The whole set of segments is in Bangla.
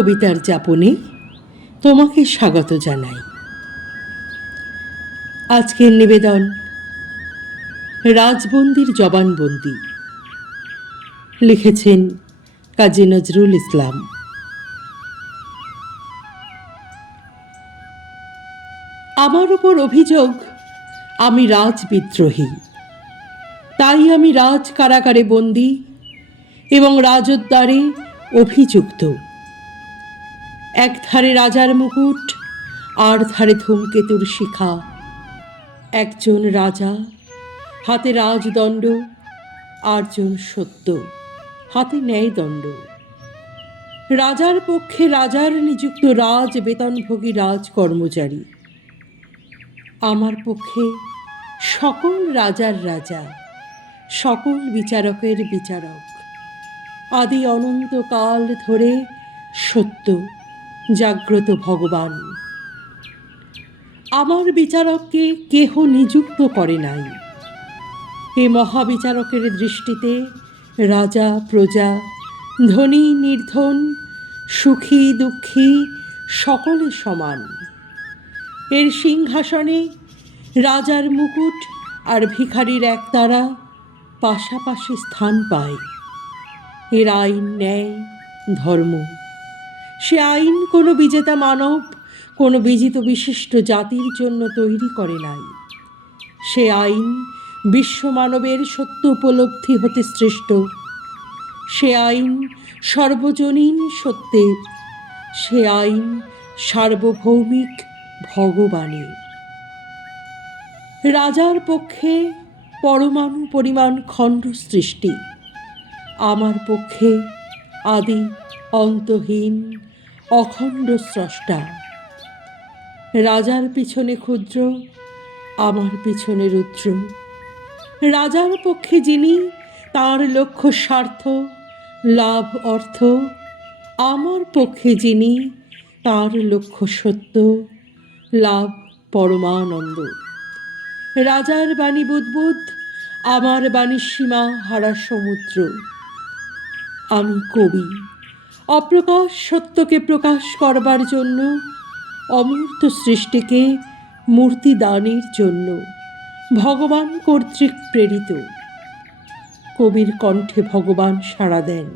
কবিতার যাপনে তোমাকে স্বাগত জানাই। আজকের নিবেদন রাজবন্দির জবানবন্দি, লিখেছেন কাজী নজরুল ইসলাম। আমার উপর অভিযোগ আমি রাজবিদ্রোহী, তাই আমি রাজ কারাগারে বন্দী এবং রাজোদ্যারে অভিযুক্ত। এক ধারে রাজার মুকুট, আর ধারে ধূমকেতুর শিখা। একজন রাজা, হাতে রাজদণ্ড, আরজন সত্য, হাতে ন্যায়দণ্ড। রাজার পক্ষে রাজার নিযুক্ত রাজ বেতনভোগী রাজ কর্মচারী, আমার পক্ষে সকল রাজার রাজা, সকল বিচারকের বিচারক। আদি অনন্তকাল ধরে সত্য জাগ্রত ভগবান। আমার বিচারককে কেহ নিযুক্ত করে নাই। এ মহাবিচারকের দৃষ্টিতে রাজা প্রজা, ধনী নির্ধন, সুখী দুঃখী সকলে সমান। এর সিংহাসনে রাজার মুকুট আর ভিখারির একতারা পাশাপাশি স্থান পায়। এর আইন ন্যায়, ধর্ম। সে আইন কোনো বিজেতা মানব, কোনো বিজিত বিশিষ্ট জাতির জন্য তৈরি করে নাই। সে আইন বিশ্বমানবের সত্য উপলব্ধি হতে সৃষ্ট। সে আইন সর্বজনীন সত্যের। সে আইন সার্বভৌমিক ভগবানের। রাজার পক্ষে পরমাণু পরিমাণ খণ্ড সৃষ্টি, আমার পক্ষে আদি অন্তহীন অখণ্ড স্রষ্টা। রাজার পিছনে ক্ষুদ্র, আমার পিছনে রুদ্র। রাজার পক্ষে যিনি, তার লক্ষ্য স্বার্থ লাভ অর্থ। আমার পক্ষে যিনি, তার লক্ষ্য সত্য লাভ পরমানন্দ। রাজার বাণী বুদ্বুদ, আমার বাণী সীমা হারা সমুদ্র। আমি কবি, অপ্রকাশ সত্যকে প্রকাশ করবার জন্য, অমূর্ত সৃষ্টিকে মূর্তি দানের জন্য ভগবান কর্তৃক প্রেরিত। কবির কণ্ঠে ভগবান সাড়া দেন।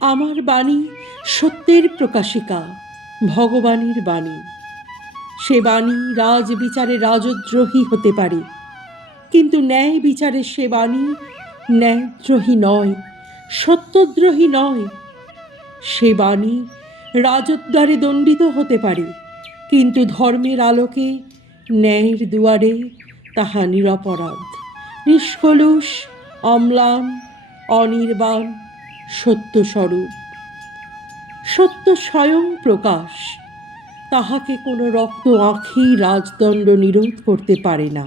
আমার বাণী সত্যের প্রকাশিকা, ভগবানের বাণী। সে বাণী রাজবিচারে রাজদ্রোহী হতে পারে, কিন্তু ন্যায় বিচারে সে বাণী ন্যায়দ্রোহী নয়, সত্যদ্রোহী নয়। সে বাণী রাজোদ্যারে দণ্ডিত হতে পারে, কিন্তু ধর্মের আলোকে ন্যায়ের দুয়ারে তাহা নিরপরাধ, নিষ্কলুষ, অম্লান, অনির্বাণ, সত্যস্বরূপ। সত্য স্বয়ং প্রকাশ, তাহাকে কোনো রক্ত আঁখি রাজদণ্ড নিরোধ করতে পারে না।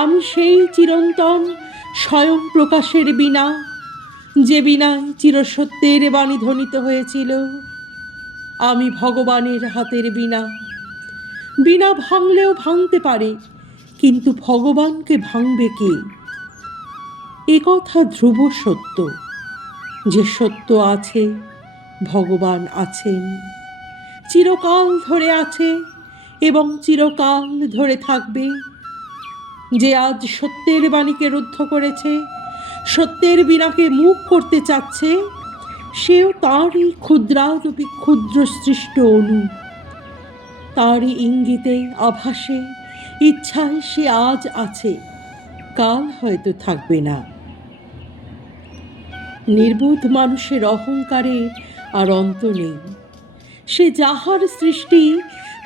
আমি সেই চিরন্তন স্বয়ং প্রকাশের বীণা, যে বীণায় চিরসত্যের বাণী ধ্বনিত হয়েছিল। আমি ভগবানের হাতের বীণা। বীণা ভাঙলেও ভাঙতে পারে, কিন্তু ভগবানকে ভাঙবে কে? এ কথা ধ্রুব সত্য, যে সত্য আছে, ভগবান আছেন, চিরকাল ধরে আছে এবং চিরকাল ধরে থাকবে। যে আজ সত্যের বাণীকে রুদ্ধ করেছে, সত্যের বীণাকে মুখ করতে চাচ্ছে, সেও তারই ক্ষুদ্রাদপি ক্ষুদ্র সৃষ্ট অণু। তারই ইঙ্গিতে, আভাসে, ইচ্ছায় সে আজ আছে, কাল হয়তো থাকবে না। নির্বোধ মানুষের অহংকারের আর অন্ত নেই। সে যাহার সৃষ্টি,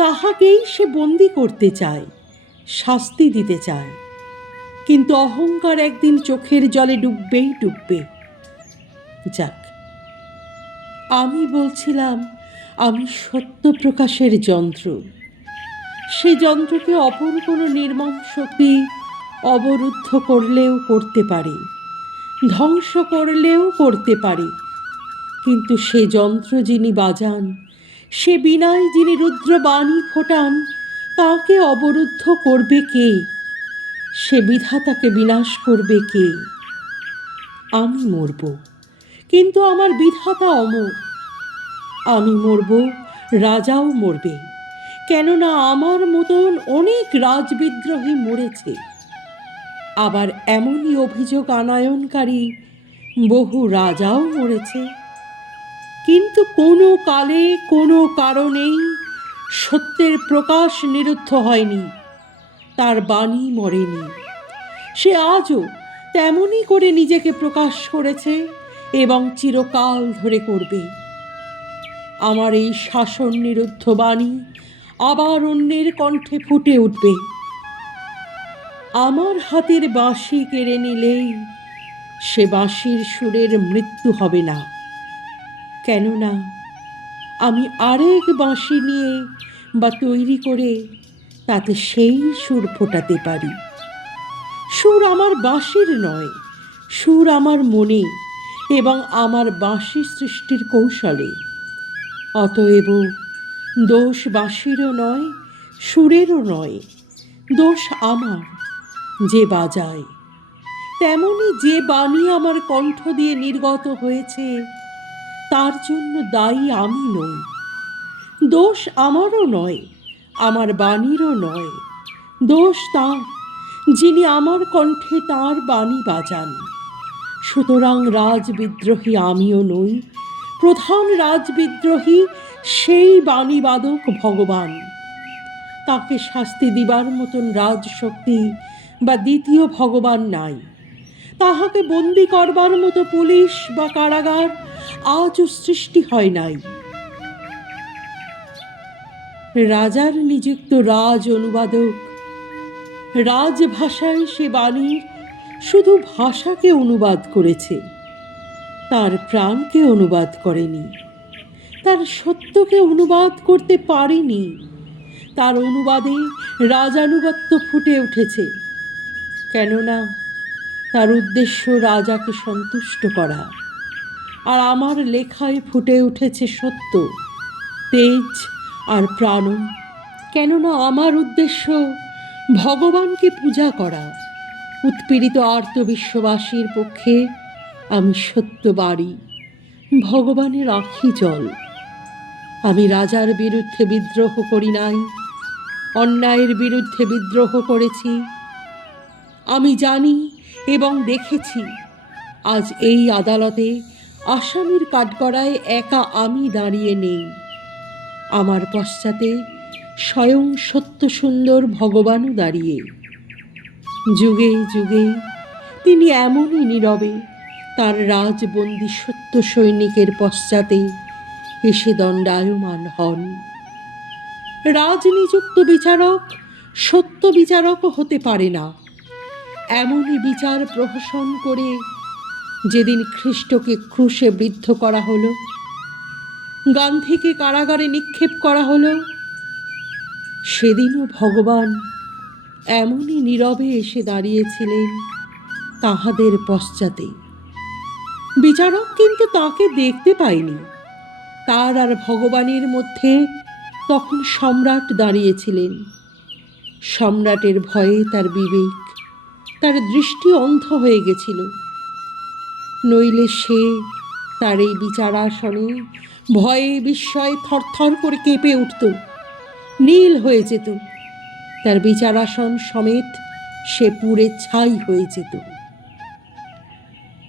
তাহাকেই সে বন্দি করতে চায়, শাস্তি দিতে চায়। কিন্তু অহংকার একদিন চোখের জলে ডুববেই ডুববে। যাক, আমি বলছিলাম আমি সত্য প্রকাশের যন্ত্র। সে যন্ত্রকে অপর কোনো নির্মম শক্তি অবরুদ্ধ করলেও করতে পারে, ধ্বংস করলেও করতে পারে, কিন্তু সে যন্ত্র যিনি বাজান, সে বীণায় যিনি রুদ্র বাণী ফোটান, তাকে অবরুদ্ধ করবে কে? সে বিধাতাকে বিনাশ করবে কে? আমি মরব, কিন্তু আমার বিধাতা অমর। আমি মরব, রাজাও মরবে, কেননা আমার মতন অনেক রাজবিদ্রোহী মরেছে। আবার এমনই অভিযোগ আনয়নকারী বহু রাজাও মরেছে। কিন্তু কোনো কালে কোনো কারণেই সত্যের প্রকাশ নিরুদ্ধ হয়নি, তার বাণী মরেনি। সে আজও তেমনই করে নিজেকে প্রকাশ করেছে এবং চিরকাল ধরে করবে। আমার এই শাসন নিরুদ্ধ বাণী আবার অন্যের কণ্ঠে ফুটে উঠবে। আমার হাতের বাঁশি কেড়ে নিলেই সে বাঁশির সুরের মৃত্যু হবে না, কেননা আমি আরেক বাঁশি নিয়ে বা তৈরি করে তাতে সেই সুর ফোটাতে পারি। সুর আমার বাঁশির নয়, সুর আমার মনে এবং আমার বাঁশি সৃষ্টির কৌশলে। অতএব দোষ বাঁশিরও নয়, সুরেরও নয়, দোষ আমার যে বাজায়। তেমনি যে বাণী আমার কণ্ঠ দিয়ে নির্গত হয়েছে তার জন্য দায়ী আমি নই। দোষ আমারও নয়, আমার বাণীরও নয়, দোষ তার যিনি আমার কণ্ঠে তার বাণী বাজান। সুতরাং রাজবিদ্রোহী আমিও নই, প্রধান রাজবিদ্রোহী সেই বাণীবাদক ভগবান। তাকে শাস্তি দিবার মতন রাজশক্তি বা দ্বিতীয় ভগবান নাই। তাহাকে বন্দি করবার মতো পুলিশ বা কারাগার আজও সৃষ্টি হয় নাই। রাজার নিযুক্ত রাজ অনুবাদক রাজভাষায় সে বাণীর শুধু ভাষাকে অনুবাদ করেছে, তার প্রাণকে অনুবাদ করেনি, তার সত্যকে অনুবাদ করতে পারেনি। তার অনুবাদে রাজানুগত্য ফুটে উঠেছে, কেননা তার উদ্দেশ্য রাজাকে সন্তুষ্ট করা। আর আমার লেখায় ফুটে উঠেছে সত্য, তেজ আর প্রাণ, কেননা আমার উদ্দেশ্য ভগবানকে পূজা করা। উৎপীড়িত আর্ত বিশ্ববাসীর পক্ষে আমি সত্য বাড়ি, ভগবানের আখি জল। আমি রাজার বিরুদ্ধে বিদ্রোহ করি নাই, অন্যায়ের বিরুদ্ধে বিদ্রোহ করেছি। আমি জানি এবং দেখেছি, আজ এই আদালতে আসামির কাঠগড়ায় একা আমি দাঁড়িয়ে নেই, আমার পশ্চাতে স্বয়ং সত্য সুন্দর ভগবানও দাঁড়িয়ে। যুগে যুগে তিনি এমনই নীরবে তার রাজবন্দী সত্য সৈনিকের পশ্চাতে এসে দণ্ডায়মান হন। রাজনিযুক্ত বিচারক সত্য বিচারকও হতে পারে না। এমনই বিচার প্রহসন করে যেদিন খ্রিস্টকে ক্রুশে বিদ্ধ করা হলো, গান্ধীকে কারাগারে নিক্ষেপ করা হলো, সেদিনও ভগবান এমনই নীরবে এসে দাঁড়িয়েছিলেন তাহাদের পশ্চাতে। বিচারক কিন্তু তাকে দেখতে পায়নি। তার আর ভগবানের মধ্যে তখন সম্রাট দাঁড়িয়েছিলেন। সম্রাটের ভয়ে তার বিবেক, তার দৃষ্টি অন্ধ হয়ে গেছিল। নইলে সে তার এই বিচারাসনে ভয়ে বিস্ময়ে থরথর করে কেঁপে উঠত, নীল হয়ে যেত, তার বিচারাসন সমেত সে পুড়ে ছাই হয়ে যেত।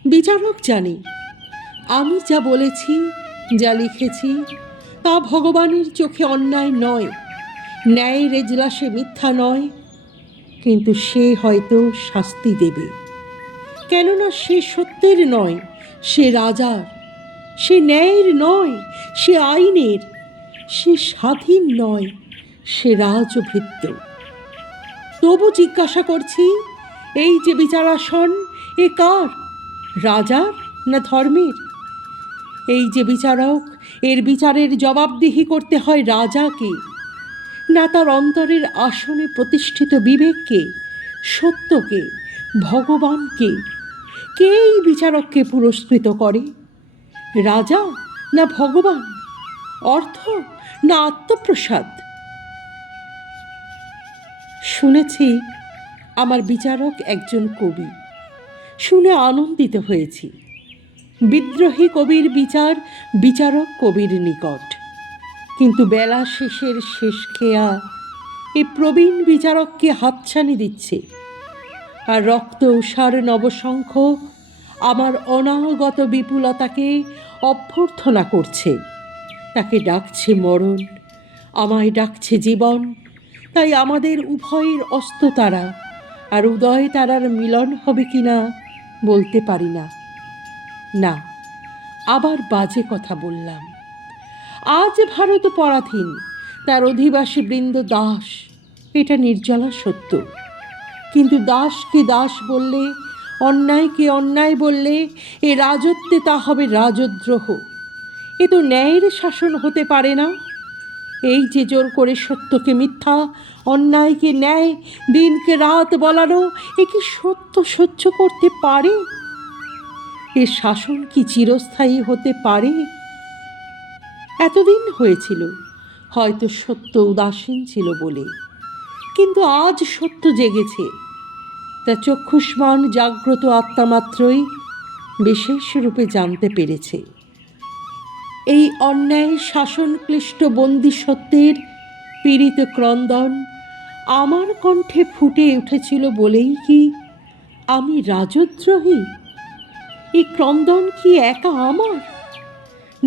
বিচারক জানে আমি যা বলেছি, যা লিখেছি তা ভগবানের চোখে অন্যায় নয়, ন্যায়ের এজলাসে মিথ্যা নয়, কিন্তু সে হয়তো শাস্তি দেবে, কেননা সে সত্যের নয়, সে রাজার, সে ন্যায়ের নয়, সে আইনের, সে স্বাধীন নয়, সে রাজভৃত্য। তবু জিজ্ঞাসা করছি, এই যে বিচারাসন এ কার, রাজার না ধর্মের? এই যে বিচারক, এর বিচারের জবাবদিহি করতে হয় রাজাকে, না তার অন্তরের আসনে প্রতিষ্ঠিত বিবেককে, সত্যকে, ভগবানকে? কে এই বিচারককে পুরস্কৃত করে, রাজা না ভগবান, অর্থ না আত্মপ্রসাদ? শুনেছি আমার বিচারক একজন কবি, শুনে আনন্দিত হয়েছি। বিদ্রোহী কবির বিচার বিচারক কবির নিকট। কিন্তু বেলা শেষের শেষ খেয়া এই প্রবীণ বিচারককে হাতছানি দিচ্ছে, আর রক্ত উষার নবশঙ্খ আমার অনাগত বিপুলতাকে অভ্যর্থনা করছে। তাকে ডাকছে মরণ, আমায় ডাকছে জীবন। তাই আমাদের উভয়ের অস্ত তারা আর উদয় তারার মিলন হবে কিনা বলতে পারি না। না, আবার বাজে কথা বললাম। আজ ভারত পরাধীন, তার অধিবাসী বৃন্দ দাস, এটা নির্জলা সত্য। কিন্তু দাসকে দাস বললে, অন্যায়কে অন্যায় বললে এ রাজত্বে তা হবে রাজদ্রোহ। এ তো ন্যায়ের শাসন হতে পারে না। এই যে জোর করে সত্যকে মিথ্যা, অন্যায়কে ন্যায়, দিনকে রাত বলানো, এ কি সত্য সহ্য করতে পারে? এ শাসন কি চিরস্থায়ী হতে পারে? এতদিন হয়েছিল হয়তো সত্য উদাসীন ছিল বলে, কিন্তু আজ সত্য জেগেছে। তা চক্ষুষ্মান জাগ্রত আত্মা মাত্রই বিশেষ রূপে জানতে পেরেছে। এই অন্যায় শাসন ক্লিষ্ট বন্দি সত্যের পীড়িত ক্রন্দন আমার কণ্ঠে ফুটে উঠেছিল বলেই কি আমি রাজদ্রোহী? এই ক্রন্দন কি একা আমার,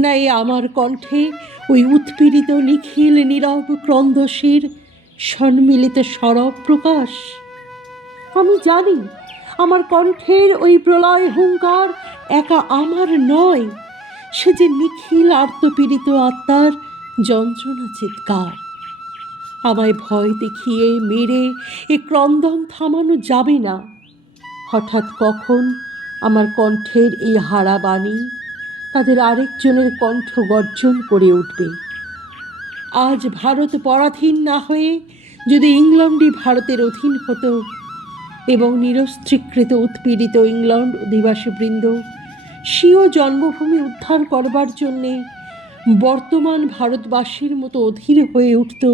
না এ আমার কণ্ঠে ওই উৎপীড়িত নিখিল নীরব ক্রন্দশীর সম্মিলিত সরব প্রকাশ? আমি জানি আমার কণ্ঠের ওই প্রলয় হুঙ্কার একা আমার নয়, সে যে নিখিল আর্তপীড়িত আত্মার যন্ত্রণা চিৎকার। আমায় ভয় দেখিয়ে মেরে এ ক্রন্দন থামানো যাবে না। হঠাৎ কখন আমার কণ্ঠের এই হারা বাণী তাদের আরেকজনের কণ্ঠ গর্জন করে উঠবে। আজ ভারত পরাধীন না হয়ে যদি ইংল্যান্ডই ভারতের অধীন হতো এবং নিরস্ত্রীকৃত উৎপীড়িত ইংল্যান্ড অধিবাসীবৃন্দ স্বীয় জন্মভূমি উদ্ধার করবার জন্যে বর্তমান ভারতবাসীর মতো অধীর হয়ে উঠত,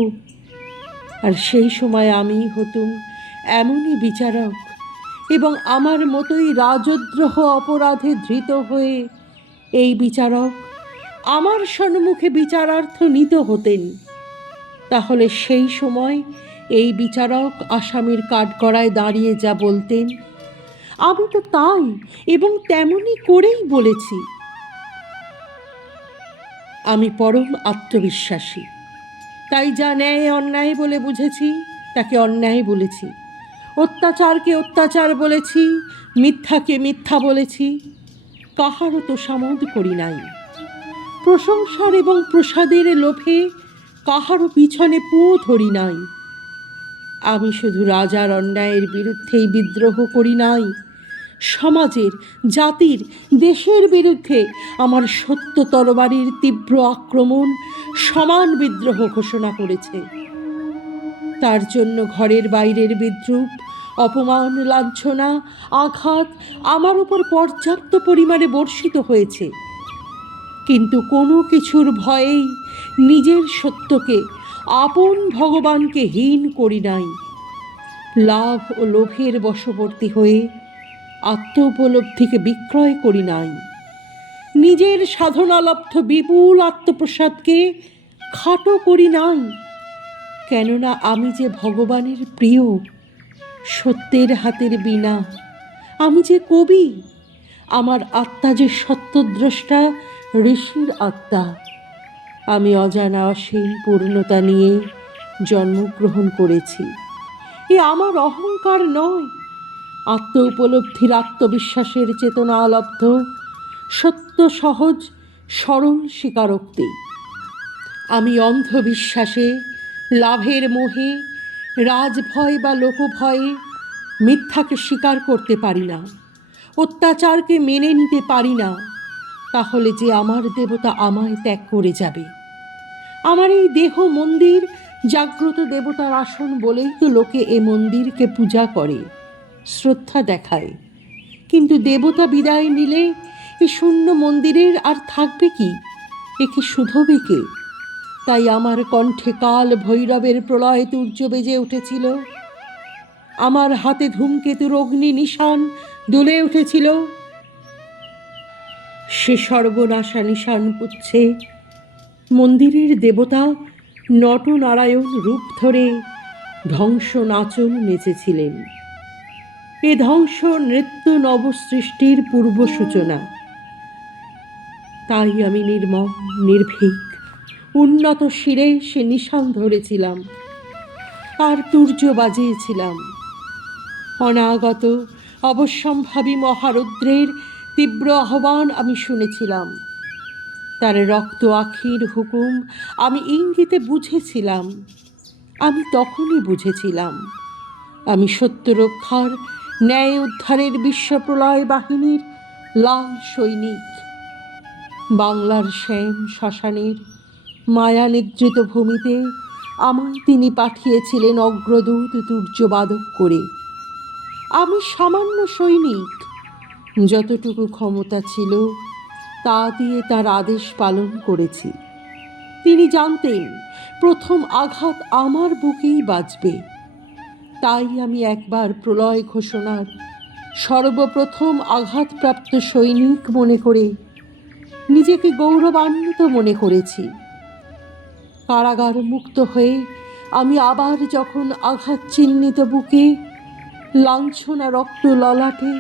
আর সেই সময় আমি হতুম এমনই বিচারক এবং আমার মতোই রাজদ্রোহ অপরাধে ধৃত হয়ে এই বিচারক আমার সম্মুখে বিচারার্থ নিত হতেন, তাহলে সেই সময় এই বিচারক আসামির কাঠগড়ায় দাঁড়িয়ে যা বলতেন, আমি তো তাই এবং তেমনই করেই বলেছি। আমি পরম আত্মবিশ্বাসী, তাই যা ন্যায় অন্যায় বলে বুঝেছি তাকে অন্যায় বলেছি, অত্যাচারকে অত্যাচার বলেছি, মিথ্যাকে মিথ্যা বলেছি। কাহারও তোষামোদ করি নাই। প্রশংসার এবং প্রসাদের লোভে কাহারও পিছনে পো ধরি নাই। আমি শুধু রাজার অন্যায়ের বিরুদ্ধেই বিদ্রোহ করি নাই, সমাজের, জাতির, দেশের বিরুদ্ধে আমার সত্য তরবারির তীব্র আক্রমণ সমান বিদ্রোহ ঘোষণা করেছে। তার জন্য ঘরের বাইরের বিদ্রূপ, অপমান, লাঞ্ছনা, আঘাত আমার উপর পর্যাপ্ত পরিমাণে বর্ষিত হয়েছে, কিন্তু কোনো কিছুর ভয়েই নিজের সত্যকে, আপন ভগবানকে হীন করি নাই। লাভ ও লোভের বশবর্তী হয়ে আত্ম উপলব্ধিকে বিক্রয় করি নাই। নিজের সাধনালব্ধ বিপুল আত্মপ্রসাদকে খাটো করি নাই। কেননা আমি যে ভগবানের প্রিয়, সত্যের হাতের বীণা, আমি যে কবি, আমার আত্মা যে সত্যদ্রষ্টা ঋষির আত্মা। আমি অজানা অসীম পূর্ণতা নিয়ে জন্মগ্রহণ করেছি। এ আমার অহংকার নয়, আত্ম উপলব্ধির আত্মবিশ্বাসের চেতনালব্ধ সত্য সহজ সরল স্বীকারোক্তি। আমি অন্ধবিশ্বাসে, লাভের মোহে, রাজভয় বা লোকভয়ে মিথ্যাকে স্বীকার করতে পারি না, অত্যাচারকে মেনে নিতে পারি না। তাহলে যে আমার দেবতা আমায় ত্যাগ করে যাবে। আমার এই দেহ মন্দির, জাগ্রত দেবতার আসন বলেই তো লোকে এ মন্দিরকে পূজা করে, শ্রদ্ধা দেখায়। কিন্তু দেবতা বিদায় নিলে এ শূন্য মন্দিরের আর থাকবে কি? একে শুধবে কে? তাই আমার কণ্ঠে কাল ভৈরবের প্রলয় তুর্য বেজে উঠেছিল, আমার হাতে ধূমকেতুর অগ্নি নিশান দুলে উঠেছিল। সে সর্বনাশা নিশান পুচ্ছে মন্দিরের দেবতা নটনারায়ণ রূপ ধরে ধ্বংস নাচন নেচেছিলেন। এ ধ্বংস নৃত্য নবসৃষ্টির পূর্ব সূচনা। তাই আমি নির্মম নির্ভীক উন্নত শিরে সে নিশান ধরেছিলাম, আর তুর্য বাজিয়েছিলাম। অনাগত অবশ্যম্ভাবী মহারুদ্রের তীব্র আহ্বান আমি শুনেছিলাম। তার রক্ত আখির হুকুম আমি ইঙ্গিতে বুঝেছিলাম। আমি তখনই বুঝেছিলাম আমি সত্য রক্ষার ন্যায় উদ্ধারের বিশ্বপ্রলয় বাহিনীর লাল সৈনিক। বাংলার শ্যাম শ্মশানের মায়া নিদ্রিত ভূমিতে আমায় তিনি পাঠিয়েছিলেন অগ্রদূত তুর্যবাদক করে। আমি সামান্য সৈনিক, যতটুকু ক্ষমতা ছিল তা দিয়ে তার আদেশ পালন করেছি। তিনি জানতেন প্রথম আঘাত আমার বুকেই বাজবে। তাই আমি একবার প্রলয় ঘোষণার সর্বপ্রথম আঘাতপ্রাপ্ত সৈনিক মনে করে নিজেকে গৌরবান্বিত মনে করেছি। কারাগার মুক্ত হয়ে আমি আবার যখন আঘাত চিহ্নিত বুকে, লাঞ্ছনা রক্ত ললাটে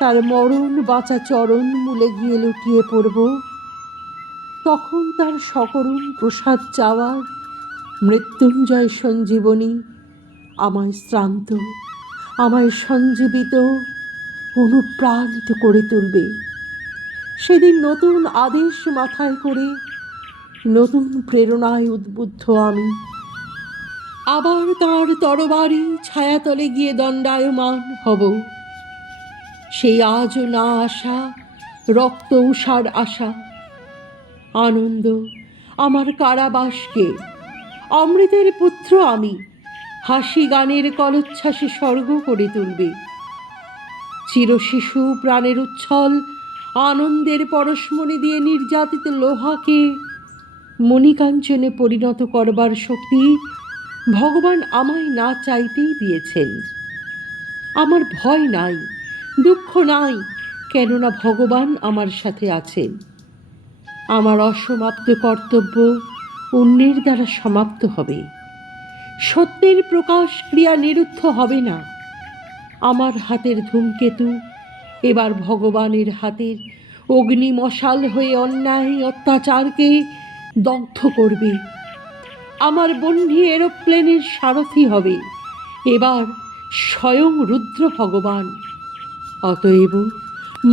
তার মরণ বাঁচা চরণ মূলে গিয়ে লুটিয়ে পড়ব, তখন তার সকরুণ প্রসাদ চাওয়ার মৃত্যুঞ্জয় সঞ্জীবনী আমায় শ্রান্ত, আমায় সঞ্জীবিত, অনুপ্রাণিত করে তুলবে। সেদিন নতুন আদেশ মাথায় করে, নতুন প্রেরণায় উদ্বুদ্ধ আমি আবার তাঁর তরবারি ছায়াতলে গিয়ে দণ্ডায়মান হব। সেই আজও না আসা রক্ত উষার আশা আনন্দ আমার কারাবাসকে। অমৃতের পুত্র আমি, হাসি গানের কলোচ্ছ্বাসে স্বর্গ করে তুলবে। চিরশিশু প্রাণের উচ্ছল আনন্দের পরশমণি দিয়ে নির্যাতিত লোহাকে মণিকাঞ্চনে পরিণত করবার শক্তি ভগবান আমায় না চাইতেই দিয়েছেন। আমার ভয় নাই, দুঃখ নাই, কেননা ভগবান আমার সাথে আছেন। আমার অসমাপ্ত কর্তব্য অন্যের দ্বারা সমাপ্ত হবে। সত্যের প্রকাশ ক্রিয়া নিরুদ্ধ হবে না। আমার হাতের ধূমকেতু এবার ভগবানের হাতের অগ্নিমশাল হয়ে অন্যায় অত্যাচারকে দগ্ধ করবে। আমার বহ্নি এরোপ্লেনের সারথি হবে এবার স্বয়ং রুদ্র ভগবান। অতএব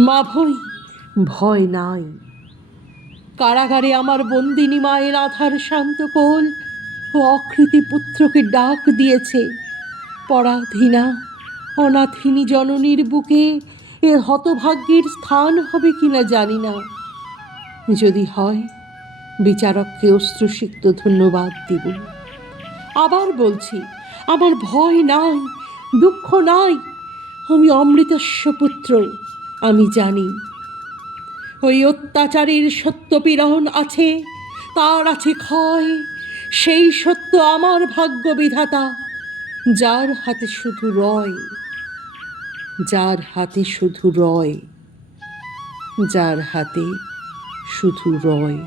মা ভয় নাই। কারাগারে আমার বন্দিনী মায়ের আধার শান্ত কোল ও অকৃতি পুত্রকে ডাক দিয়েছে। পরাধীনা অনাথিনী জননীর বুকে এ হতভাগ্যের স্থান হবে কিনা জানি না। যদি হয়, বিচারককে অশ্রুসিক্ত ধন্যবাদ দিব। আবার বলছি, আমার ভয় নাই, দুঃখ নাই। আমি অমৃতস্য পুত্র, আমি জানি। ওই অত্যাচারীর সত্য পীড়ন আছে, তার আছে ক্ষয়। সেই সত্য আমার ভাগ্য বিধাতা, যার হাতে শুধু রয়, যার হাতে শুধু রয়, যার হাতে শুধু রয়।